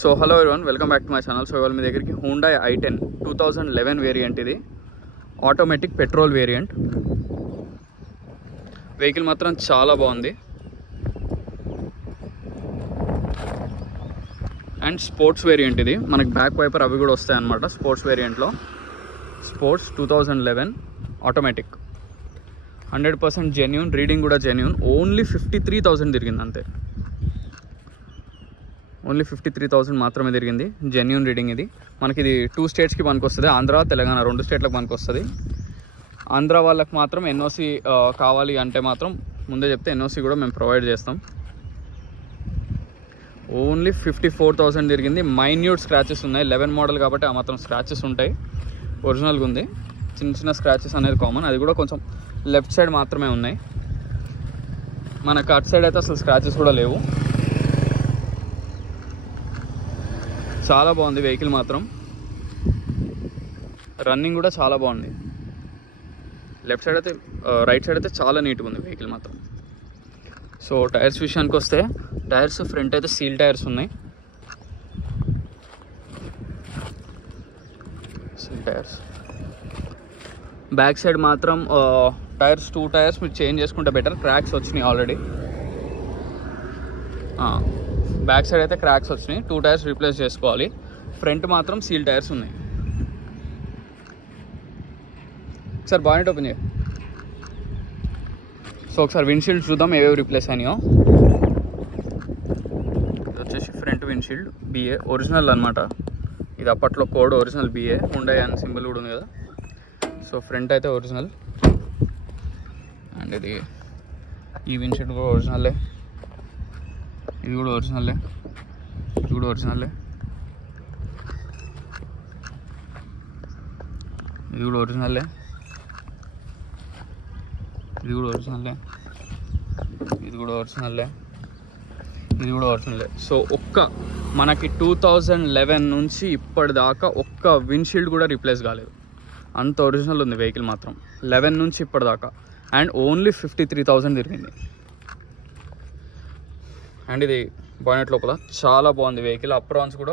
So hello everyone, welcome back to my channel. So ఇవాళ మీ దగ్గరికి Hyundai i10 2011 variant. ఇది automatic petrol variant. Vehicle మాత్రం చాలా బాగుంది అండ్ స్పోర్ట్స్ వేరియంట్. ఇది మనకి బ్యాక్ వైపర్ అవి కూడా వస్తాయి అన్నమాట. స్పోర్ట్స్ వేరియంట్లో స్పోర్ట్స్ 2011 ఆటోమేటిక్, 100% జెన్యూన్, రీడింగ్ కూడా జెన్యూన్. ఓన్లీ 53,000 తిరిగింది అంతే. ఓన్లీ 53,000 మాత్రమే తిరిగింది. Genuine reading. ఇది మనకి ఇది 2 స్టేట్స్కి పనికి వస్తుంది. ఆంధ్ర, తెలంగాణ 2 స్టేట్లకు పనికి వస్తుంది. ఆంధ్ర వాళ్ళకి మాత్రం ఎన్ఓసి కావాలి అంటే మాత్రం ముందే చెప్తే ఎన్ఓసి కూడా మేము ప్రొవైడ్ చేస్తాం. ఓన్లీ 54,000 తిరిగింది. మైన్యూట్ స్క్రాచెస్ ఉన్నాయి. 11 మోడల్ కాబట్టి ఆ మాత్రం స్క్రాచెస్ ఉంటాయి. ఒరిజినల్గా ఉంది. చిన్న చిన్న స్క్రాచెస్ అనేది కామన్. అది కూడా కొంచెం లెఫ్ట్ సైడ్ మాత్రమే ఉన్నాయి. మనకు అటు సైడ్ అయితే అసలు స్క్రాచెస్ కూడా లేవు. చాలా బాగుంది వెహికల్ మాత్రం. రన్నింగ్ కూడా చాలా బాగుంది. లెఫ్ట్ సైడ్ అయితే రైట్ సైడ్ అయితే చాలా నీట్గా ఉంది వెహికల్ మాత్రం. సో టైర్స్ విషయానికి వస్తే, టైర్స్ ఫ్రంట్ అయితే సీల్ టైర్స్ ఉన్నాయి. Seal tyres. బ్యాక్ సైడ్ మాత్రం టైర్స్ 2 టైర్స్ మీరు చేంజ్ చేసుకుంటే బెటర్. క్రాక్స్ వచ్చినాయి ఆల్రెడీ. బ్యాక్ సైడ్ అయితే క్రాక్స్ వచ్చినాయి. 2 టైర్స్ రీప్లేస్ చేసుకోవాలి. ఫ్రంట్ మాత్రం సీల్ టైర్స్ ఉన్నాయి. ఒకసారి బానెట్ ఓపెన్ చేయి. సో ఒకసారి విండ్షీల్డ్ చూద్దాం ఏవేవి రీప్లేస్ అయినాయో. ఇది వచ్చేసి ఫ్రంట్ విండ్షీల్డ్ బిఏ ఒరిజినల్ అనమాట. ఇది అప్పట్లో కోడ్ ఒరిజినల్ బిఏ. హుండాయ్ అని సింబల్ కూడా ఉంది కదా. సో ఫ్రంట్ అయితే ఒరిజినల్. అండ్ ఇది ఈ విండ్షీల్డ్ కూడా ఒరిజినల్లే. ఇది కూడా ఒరిజినల్లే. ఇది కూడా ఒరిజినల్లే. ఇది కూడా ఒరిజినల్లే. ఇది కూడా ఒరిజినల్లే. ఇది కూడా ఒరిజినల్లే. ఇది కూడా ఒరిజినల్లే. సో మనకి 2011 నుంచి ఇప్పటిదాకా ఒక్క విండ్షీల్డ్ కూడా రీప్లేస్ కాలేదు. అంత ఒరిజినల్ ఉంది వెహికల్ మాత్రం. 11 నుంచి ఇప్పటిదాకా. అండ్ ఓన్లీ 53,000 తిరిగింది. అండ్ ఇది బానెట్ లోపల చాలా బాగుంది వెహికల్. అప్రాన్స్ కూడా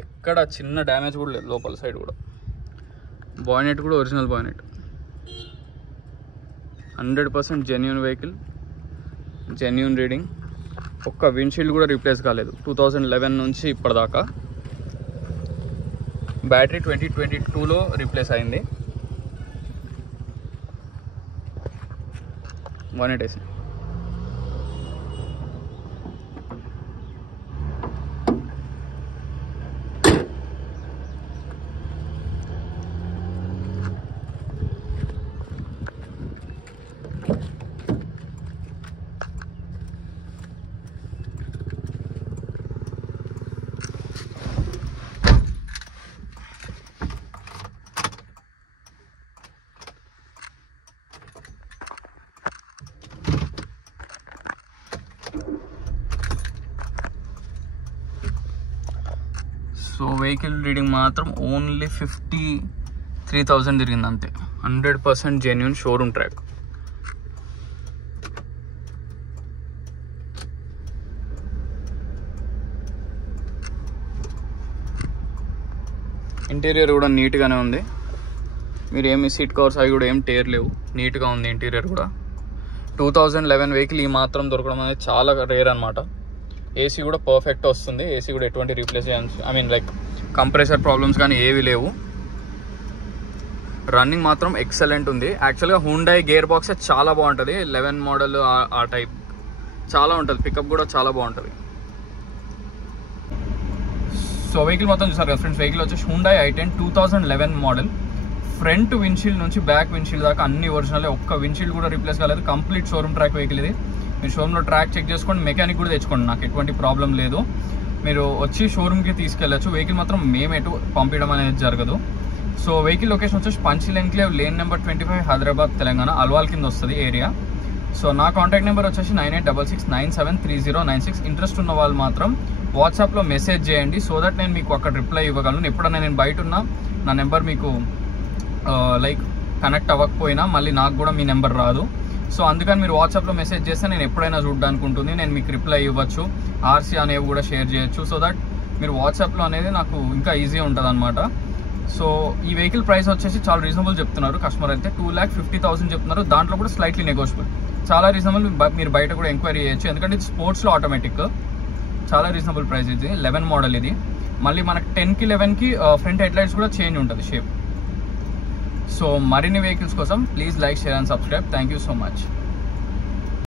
ఎక్కడ చిన్న డ్యామేజ్ కూడా లేదు. లోపల సైడ్ కూడా బానెట్ కూడా original bonnet. 100% genuine vehicle, genuine reading. ఒక్క విండ్షీల్డ్ కూడా రీప్లేస్ కాలేదు 2011 నుంచి ఇప్పటిదాకా. బ్యాటరీ 2022లో రీప్లేస్ అయింది. బానెట్ వేసి సో వెహికల్ రీడింగ్ మాత్రం ఓన్లీ 53,000 తిరిగింది అంతే. 100% జెన్యూన్ షోరూమ్ ట్రాక్. ఇంటీరియర్ కూడా నీట్గానే ఉంది. మీరు ఏమి సీట్ కవర్స్ అవి కూడా ఏం టేర్ లేవు. నీట్గా ఉంది ఇంటీరియర్ కూడా. 2011 వెహికల్ ఈ మాత్రం దొరకడం అనేది చాలా రేర్ అనమాట. ఏసీ కూడా పర్ఫెక్ట్ వస్తుంది. ఏసీ కూడా ఎటువంటి రీప్లేస్ లైక్ కంప్రెసర్ ప్రాబ్లమ్స్ కానీ ఏవి లేవు. రన్నింగ్ మాత్రం ఎక్సలెంట్ ఉంది. యాక్చువల్గా హుండాయ్ గేర్ బాక్స్ చాలా బాగుంటుంది. 11 మోడల్ ఆ టైప్ చాలా ఉంటుంది. పికప్ కూడా చాలా బాగుంటుంది. సో వెహికల్ మొత్తం చూసారు కదా ఫ్రెండ్స్. వెహికల్ వచ్చేసి Hyundai i10 2011 model. Front windshield నుంచి బ్యాక్ విండ్షీల్డ్ దాకా అన్ని ఒరిజినల్. ఒక్క విండ్షీల్డ్ కూడా రీప్లేస్ కాలేదు. కంప్లీట్ షోరూమ్ ట్రాక్ వెహికల్ ఇది. మీరు షోరూమ్లో ట్రాక్ చెక్ చేసుకోండి. మెకానిక్ కూడా తెచ్చుకోండి. నాకు ఎటువంటి ప్రాబ్లం లేదు. మీరు వచ్చి షోరూమ్కి తీసుకెళ్ళచ్చు. వెహికల్ మాత్రం మేము ఎటు పంపించడం అనేది జరగదు. సో వెహికల్ లొకేషన్ వచ్చేసి పంచిల్ enclave, lane number 25, Hyderabad, Telangana. Alwal కింద వస్తుంది ఏరియా. సో నా కాంటాక్ట్ నెంబర్ వచ్చేసి 9866973096. ఇంట్రెస్ట్ ఉన్న వాళ్ళు మాత్రం వాట్సాప్లో మెసేజ్ చేయండి. సో దట్ నేను మీకు అక్కడ రిప్లై ఇవ్వగలను. ఎప్పుడైనా నేను బయట ఉన్నా నా నెంబర్ మీకు లైక్ కనెక్ట్ అవ్వకపోయినా మళ్ళీ నాకు కూడా మీ నెంబర్ రాదు. సో అందుకని మీరు వాట్సాప్లో మెసేజ్ చేస్తే నేను ఎప్పుడైనా చూడడానికి ఉంటుంది. నేను మీకు రిప్లై ఇవ్వచ్చు. ఆర్సీ అనేవి కూడా షేర్ చేయొచ్చు. సో దట్ మీరు వాట్సాప్లో అనేది నాకు ఇంకా ఈజీ ఉంటుంది అనమాట. సో ఈ వెహికల్ ప్రైస్ వచ్చేసి చాలా రీజనబుల్ చెప్తున్నారు కస్టమర్ అయితే, 2,50,000 చెప్తున్నారు. దాంట్లో కూడా స్లైట్లీ నెగోషియబుల్, చాలా రీజనబుల్. మీరు బయట కూడా ఎంక్వైరీ చేయొచ్చు, ఎందుకంటే ఇది స్పోర్ట్స్లో ఆటోమేటిక్. చాలా రీజనబుల్ ప్రైస్. ఇది 11 మోడల్. ఇది మళ్ళీ మనకి 10కి 11కి ఫ్రంట్ హెడ్ లైట్స్ కూడా చేంజ్ ఉంటుంది షేప్. సో మరిన్ని వెహికల్స్ కోసం please like, share and subscribe. Thank you so much.